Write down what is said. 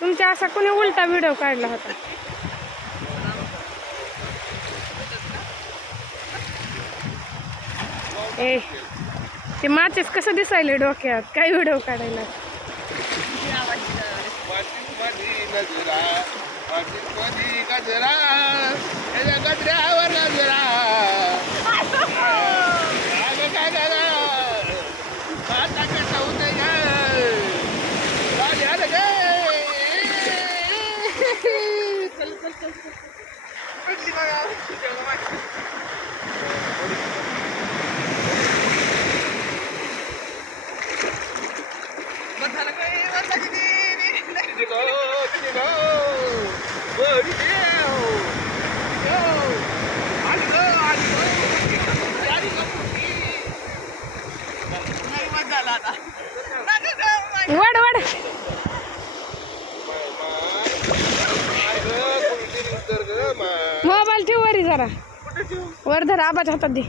तुमच्या असा कोणी उलटा व्हिडिओ काढला होता? ए ते माचेस कसं दिसायले डोक्यात, काय व्हिडिओ काढायला? वड वड मोबाईल ठेव वरी जरा वर धर आबाच्या हातात दे.